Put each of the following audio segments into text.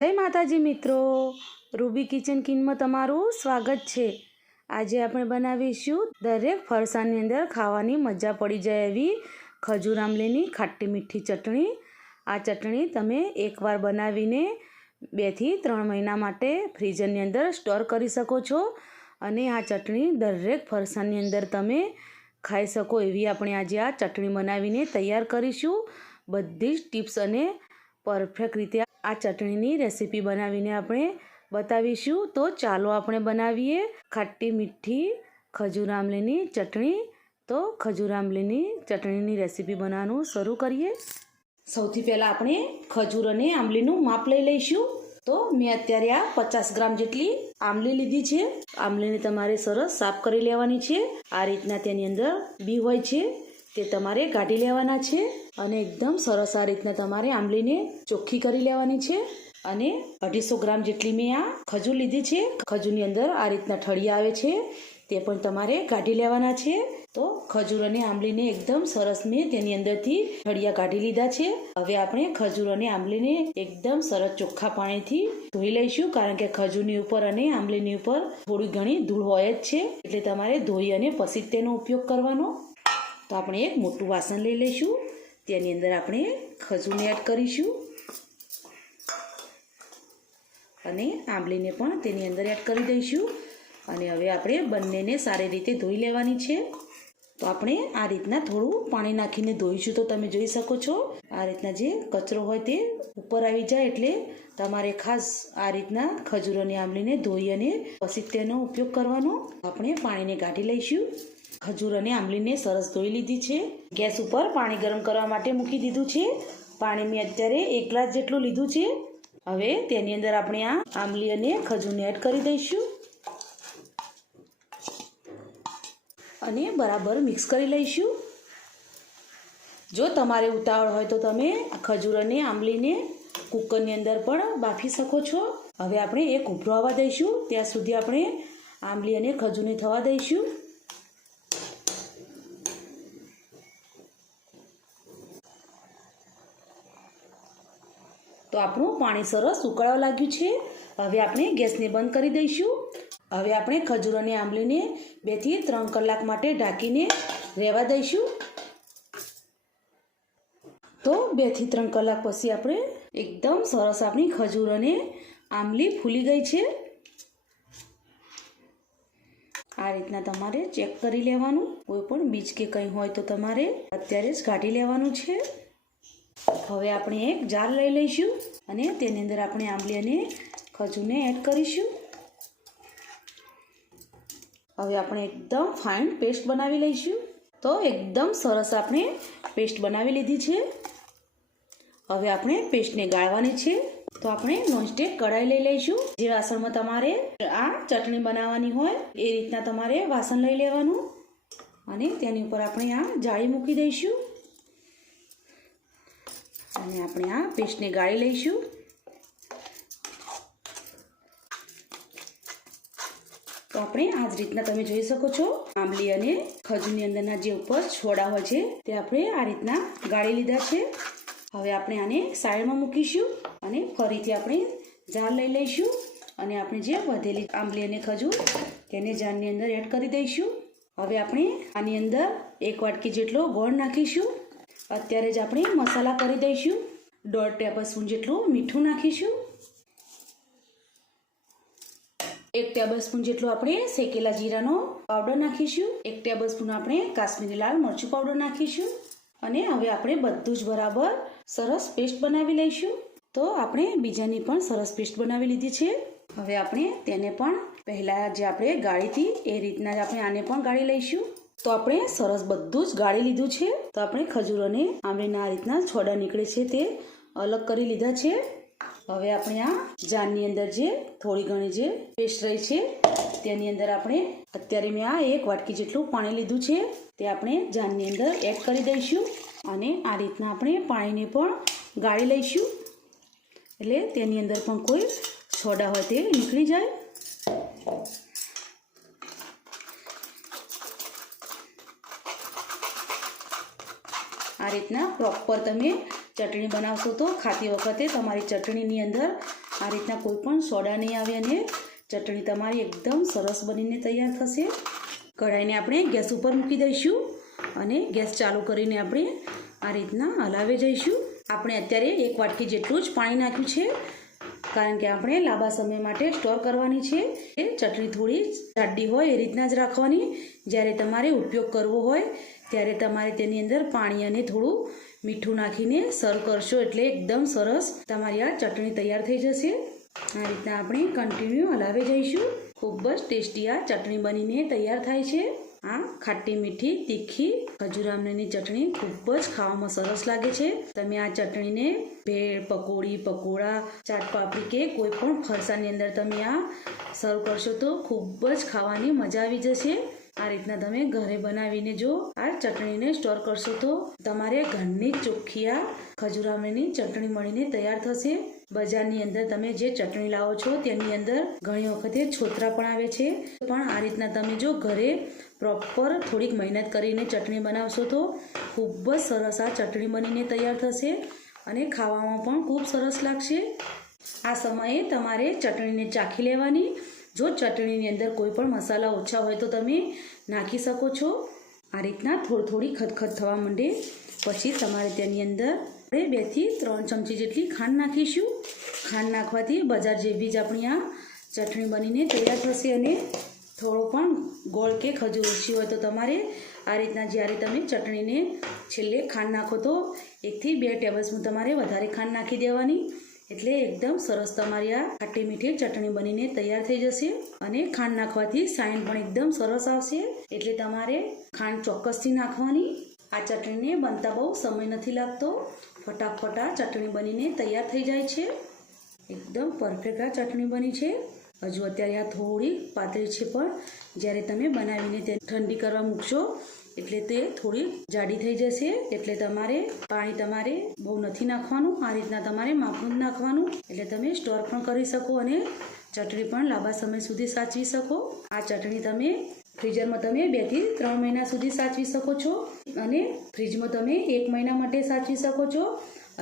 જય માતાજી મિત્રો. રૂબી કિચન કિનમાં તમારું સ્વાગત છે. આજે આપણે બનાવીશું દરેક ફરસાણની અંદર ખાવાની મજા પડી જાય એવી ખજૂર આમલીની ખાટી મીઠી ચટણી. આ ચટણી તમે એકવાર બનાવીને બેથી ત્રણ મહિના માટે ફ્રીઝરની અંદર સ્ટોર કરી શકો છો અને આ ચટણી દરેક ફરસાણની અંદર તમે ખાઈ શકો એવી આપણે આજે આ ચટણી બનાવીને તૈયાર કરીશું. બધી જ ટિપ્સ અને પરફેક્ટ રીતે આ ચટણીની રેસીપી બનાવીને આપણે બતાવીશું. તો ચાલો આપણે બનાવીએ ખાટી મીઠી ખજૂર આમલીની ચટણી. તો ખજૂર આંબલીની ચટણીની રેસીપી બનાવવાનું શરૂ કરીએ. સૌથી પહેલાં આપણે ખજૂર અને આમલીનું માપ લઈ લઈશું. તો મેં અત્યારે આ પચાસ ગ્રામ જેટલી આમલી લીધી છે. આમલીને તમારે સરસ સાફ કરી લેવાની છે. આ રીતના તેની અંદર બી હોય છે. તે તમારે કાઢી લેવાના છે અને એકદમ સરસ આ રીતના તમારે આંબલીને ચોખ્ખી કરી લેવાની છે અને અઢીસો ગ્રામ જેટલી મેં આ ખજૂર લીધી છે. ખજૂરની અંદર આ રીતના ઠળિયા આવે છે. તે પણ તમારે કાઢી લેવાના છે. તો ખજૂર અને આંબલીને એકદમ સરસ મેં તેની અંદરથી ઠળિયા કાઢી લીધા છે. હવે આપણે ખજૂર અને આંબલીને એકદમ સરસ ચોખ્ખા પાણીથી ધોઈ લઈશું, કારણ કે ખજૂરની ઉપર અને આંબલીની ઉપર થોડી ઘણી ધૂળ હોય જ છે. એટલે તમારે ધોઈ અને પછી તેનો ઉપયોગ કરવાનો. તો આપણે એક મોટું વાસણ લઈ લઈશું. તેની અંદર આપણે ખજૂરને એડ કરીશું. અને આંબલીને પણ તેની અંદર એડ કરી દઈશું. અને હવે આપણે બંનેને સારી રીતે ધોઈ લેવાની છે. તો આપણે આ રીતના થોડું પાણી નાખીને ધોઈશું. તો તમે જોઈ શકો છો, આ રીતના જે કચરો હોય તે ઉપર આવી જાય એટલે તમારે ખાસ આ રીતના ખજૂરોની આંબલીને ધોઈ અને પછી તેનો ઉપયોગ કરવાનો. આપણે પાણીને કાઢી લઈશું. ખજૂર અને આંબલીને સરસ ધોઈ લીધી છે. ગેસ ઉપર પાણી ગરમ કરવા માટે મૂકી દીધું છે. પાણી મેં અત્યારે એક ગ્લાસ જેટલું લીધું છે. હવે તેની અંદર આપણે આ આંબલી અને ખજૂરને એડ કરી દઈશું. અને બરાબર મિક્સ કરી લઈશું. જો તમારે ઉતાવળ હોય તો તમે ખજૂર અને આંબલીને કુકરની અંદર પણ બાફી શકો છો. હવે આપણે એક ઉભરો આવવા દઈશું. ત્યાં સુધી આપણે આંબલી અને ખજૂરને થવા દઈશું. તો આપણું પાણી સરસ ઉકળવા લાગ્યું છે. હવે આપણે ગેસને બંધ કરી દઈશું. હવે આપણે ખજૂર અને આંબલીને બેથી ત્રણ કલાક માટે ઢાંકીને રહેવા દઈશું. તો બેથી ત્રણ કલાક પછી આપણે એકદમ સરસ આપણી ખજૂર અને આંબલી ફૂલી ગઈ છે. આ રીતના તમારે ચેક કરી લેવાનું. કોઈ પણ બીજ કે કંઈ હોય તો તમારે અત્યારે જ કાઢી લેવાનું છે. હવે આપણે એક જાર લઈ લઈશું અને તેની અંદર આપણે આંબલી અને ખજૂરને એડ કરીશું. હવે આપણે એકદમ ફાઇન પેસ્ટ બનાવી લઈશું. તો એકદમ સરસ આપણે પેસ્ટ બનાવી લીધી છે. હવે આપણે પેસ્ટને ગાળવાની છે. તો આપણે નોનસ્ટેક કઢાઈ લઈ લઈશું. જે વાસણમાં તમારે આ ચટણી બનાવવાની હોય, એ રીતના તમારે વાસણ લઈ લેવાનું. અને તેની ઉપર આપણે આ જાળી મૂકી દઈશું. અને આપણે આ પેસ્ટને ગાળી લઈશું. તો આપણે આ જ રીતના તમે જોઈ શકો છો. આંબલી અને ખજૂરની અંદરના જે ઉપર છોડા હોય છે, તે આપણે આ રીતના ગાળી લીધા છે. હવે આપણે આને સાઈડમાં મૂકીશું અને ફરીથી આપણે જાર લઈ લઈશું અને આપણે જે વધેલી આંબલી અને ખજૂર, તેને જારની અંદર એડ કરી દઈશું. હવે આપણે આની અંદર એક વાટકી જેટલો ગોળ નાખીશું. અત્યારે જ આપણે મસાલા કરી દઈશું. દોઢ ટેબલ સ્પૂન જેટલું મીઠું નાખીશું. એક ટેબલ સ્પૂન જેટલું આપણે શેકેલા જીરાનો પાવડર નાખીશું. એક ટેબલ સ્પૂન આપણે કાશ્મીરી લાલ મરચું પાવડર નાખીશું. અને હવે આપણે બધું જ બરાબર સરસ પેસ્ટ બનાવી લઈશું. તો આપણે બીજાની પણ સરસ પેસ્ટ બનાવી લીધી છે. હવે આપણે તેને પણ પહેલાં જે આપણે ગાળી હતી એ રીતના જ આપણે આને પણ ગાળી લઈશું. તો આપણે સરસ બધું જ ગાળી લીધું છે. તો આપણે ખજૂર અને આંબલીના આ રીતના છોડા નીકળે છે તે અલગ કરી લીધા છે. હવે આપણે આ જારની અંદર જે થોડી ઘણી જે પેસ્ટ રહી છે, તેની અંદર આપણે અત્યારે મેં આ એક વાટકી જેટલું પાણી લીધું છે. તે આપણે જારની અંદર એડ કરી દઈશું અને આ રીતના આપણે પાણીને પણ ગાળી લઈશું. એટલે તેની અંદર પણ કોઈ છોડા હોય તે નીકળી જાય. આ રીતના પ્રોપર તમે ચટણી બનાવશો તો ખાતી વખતે તમારી ચટણીની અંદર આ રીતના કોઈ પણ સોડા નહીં આવે અને ચટણી તમારી એકદમ સરસ બનીને તૈયાર થશે. કઢાઈને આપણે ગેસ ઉપર મૂકી દઈશું અને ગેસ ચાલુ કરીને આપણે આ રીતના હલાવી જઈશું આપણે અત્યારે એક વાટકી જેટલું જ પાણી નાખ્યું છે. કારણ કે આપણે લાંબા સમય માટે સ્ટોર કરવાની છે. એ ચટણી થોડી જાડી હોય એ રીતના જ રાખવાની. જ્યારે તમારે ઉપયોગ કરવો હોય, ત્યારે તમારે તેની અંદર પાણી અને થોડું મીઠું નાખીને સર્વ કરશો એટલે એકદમ સરસ તમારી આ ચટણી તૈયાર થઈ જશે. આ રીતના આપણે કન્ટિન્યુ હલાવી જઈશું. ખૂબ જ ટેસ્ટી આ ચટણી બનીને તૈયાર થાય છે. આ ખાટી મીઠી, તીખી ખજૂર ચટણી ખૂબ જ ખાવામાં સરસ લાગે છે. તમે આ ચટણીને ભેળ, પકોડી, પકોડા, ચાટ પાપડી કે કોઈ પણ ફરસાની અંદર તમે આ સર્વ કરશો તો ખૂબ જ ખાવાની મજા આવી જશે. આ રીતના તમે ઘરે બનાવીને જો આ ચટણીને સ્ટોર કરશો તો તમારે ઘરની ચોખ્ખી આ ખજૂર ચટણી મળીને તૈયાર થશે. બજારની અંદર તમે જે ચટણી લાવો છો તેની અંદર ઘણી વખતે છોતરા પણ આવે છે. પણ આ રીતના તમે જો ઘરે પ્રોપર થોડીક મહેનત કરીને ચટણી બનાવશો તો ખૂબ જ સરસ આ ચટણી બનીને તૈયાર થશે અને ખાવામાં પણ ખૂબ સરસ લાગશે. આ સમયે તમારે ચટણીને ચાખી લેવાની. જો ચટણીની અંદર કોઈ પણ મસાલા ઓછા હોય તો તમે નાખી શકો છો. આ રીતના થોડી થોડી ખદખદ થવા માંડે. પછી તમારે તેની અંદર બેથી ત્રણ ચમચી જેટલી ખાંડ નાખીશું. ખાંડ નાખવાથી બજાર જેવી જ આપણી આ ચટણી બનીને તૈયાર થશે અને થોડો પણ ગોળ કે ખજૂર ઓછી હોય તો તમારે આ રીતના જ્યારે તમે ચટણીને છેલ્લે ખાંડ નાખો તો એકથી બે ટેબલસ્પૂન તમારે વધારે ખાંડ નાખી દેવાની. એટલે એકદમ સરસ તમારી આ ખાટી મીઠી ચટણી બનીને તૈયાર થઈ જશે અને ખાંડ નાખવાથી સાઈન પણ એકદમ સરસ આવશે. એટલે તમારે ખાંડ ચોક્કસથી નાખવાની. આ ચટણીને બનતા બહુ સમય નથી લાગતો. ફટાફટ આ ચટણી બનીને તૈયાર થઈ જાય છે. એકદમ પરફેક્ટ આ ચટણી બની છે. હજુ અત્યારે આ થોડી પાતળી છે પણ. જ્યારે તમે બનાવીને તે ઠંડી કરવા મૂકશો, એટલે તે થોડી જાડી થઈ જશે. એટલે તમારે પાણી તમારે બહુ નથી નાખવાનું. આ રીતના તમારે માપનું નાખવાનું. એટલે તમે સ્ટોર પણ કરી શકો અને ચટણી પણ લાંબા સમય સુધી સાચવી શકો. આ ચટણી તમે ફ્રીઝરમાં તમે બેથી ત્રણ મહિના સુધી સાચવી શકો છો. અને ફ્રીજમાં તમે એક મહિના માટે સાચવી શકો છો.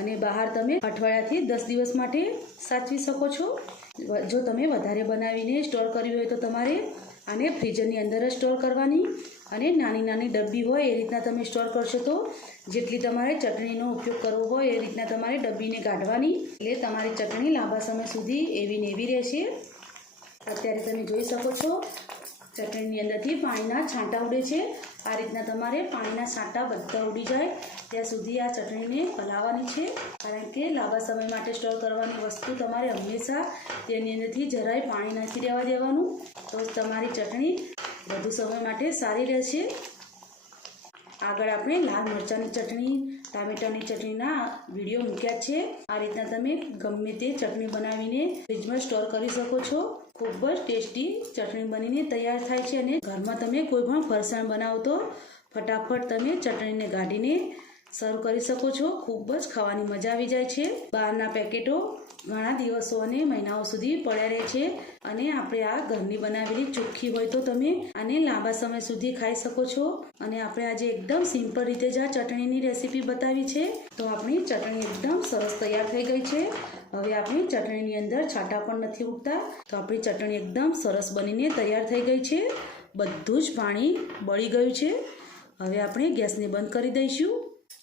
અને બહાર તમે અઠવાડિયાથી દસ દિવસ માટે સાચવી શકો છો. જો તમે વધારે બનાવીને સ્ટોર કર્યું હોય તો તમારે આને ફ્રીઝરની અંદર જ સ્ટોર કરવાની અને નાની નાની ડબ્બી હોય એ રીતના તમે સ્ટોર કરશો તો જેટલી તમારે ચટણીનો ઉપયોગ કરવો હોય એ રીતના તમારે ડબ્બીને કાઢવાની એટલે તમારી ચટણી લાંબા સમય સુધી એવી ને એવી રહેશે. અત્યારે તમે જોઈ શકો છો ચટણીની અંદરથી પાણીના છાંટા ઉડે છે. આ રીતના તમારે પાણીના છાંટા બધા ઉડી જાય. ત્યાં સુધી આ ચટણીને પલાવવાની છે. કારણ કે લાંબા સમય માટે સ્ટોર કરવાની વસ્તુ તમારે હંમેશા તેની અંદરથી જરાય પાણી નાખી દેવા દેવાનું. તો તમારી ચટણી વધુ સમય માટે સારી રહેશે. આગળ આપણે લાલ મરચાંની ચટણી, ટામેટાની ચટણીના વીડિયો મૂક્યા છે. આ રીતના તમે ગમે તે ચટણી બનાવીને ફ્રીજમાં સ્ટોર કરી શકો છો. ખૂબ જ ટેસ્ટી ચટણી બનીને તૈયાર થાય છે અને ઘરમાં તમે કોઈ પણ ફરસાણ બનાવો તો ફટાફટ તમે ચટણીને કાઢીને સર્વ કરી શકો છો. ખૂબ જ ખાવાની મજા આવી જાય છે. બહારના પેકેટો ઘણા દિવસો અને મહિનાઓ સુધી પડ્યા રહે છે અને આપણે આ ઘરની બનાવેલી ચોખ્ખી હોય તો તમે આને લાંબા સમય સુધી ખાઈ શકો છો. અને આપણે આજે એકદમ સિમ્પલ રીતે જ આ ચટણીની રેસીપી બતાવી છે. તો આપણી ચટણી એકદમ સરસ તૈયાર થઈ ગઈ છે. હવે આપણી ચટણીની અંદર છાંટા પણ નથી ઉગતા તો આપણી ચટણી એકદમ સરસ બનીને તૈયાર થઈ ગઈ છે. બધું જ પાણી બળી ગયું છે. હવે આપણે ગેસને બંધ કરી દઈશું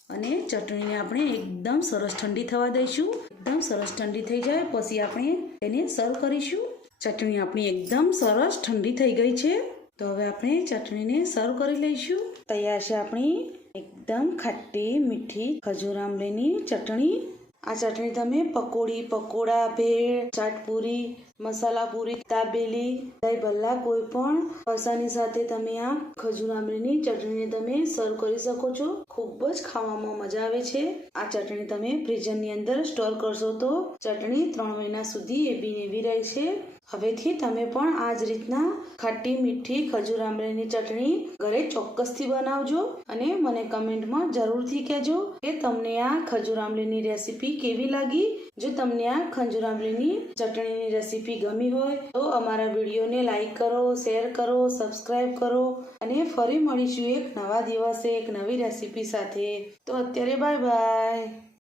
અને ચટણીને આપણે એકદમ સરસ ઠંડી થવા દઈશું. એકદમ સરસ ઠંડી થઈ જાય પછી આપણે તેને સર્વ કરીશું. ચટણી આપણી એકદમ સરસ ઠંડી થઈ ગઈ છે. તો હવે આપણે ચટણીને સર્વ કરી લઈશું. તૈયાર છે આપણી એકદમ ખાટી મીઠી ખજૂર આંબલીની ચટણી. આ ચટણી તમે પકોડી, પકોડા, ભેળ ચાટપુરી મસાલા પૂરી તાબેલી દહીં ભલ્લા કોઈ પણ ફરસાની સાથે તમે આ ખજૂર આંબલીની ચટણીને તમે સર્વ કરી શકો છો. ખૂબ જ ખાવામાં મજા આવે છે. આ ચટણી તમે ફ્રીઝરની અંદર સ્ટોર કરશો તો ચટણી ત્રણ મહિના સુધી એબી ને એવી રહે છે. હવેથી તમે પણ આ જ રીતના ખાટી મીઠી ખજૂર આંબલીની ચટણી ઘરે ચોક્કસથી બનાવજો અને મને કમેન્ટમાં જરૂરથી કહેજો કે તમને આ ખજૂર આંબલીની રેસીપી કેવી લાગી. જો તમને આ ખજૂર આંબલીની ચટણીની રેસીપી ગમી હોય તો અમારા વિડીયોને લાઈક કરો, શેર કરો સબસ્ક્રાઈબ કરો અને ફરી મળીશું એક નવા દિવસે એક નવી રેસીપી સાથે. તો અત્યારે બાય બાય.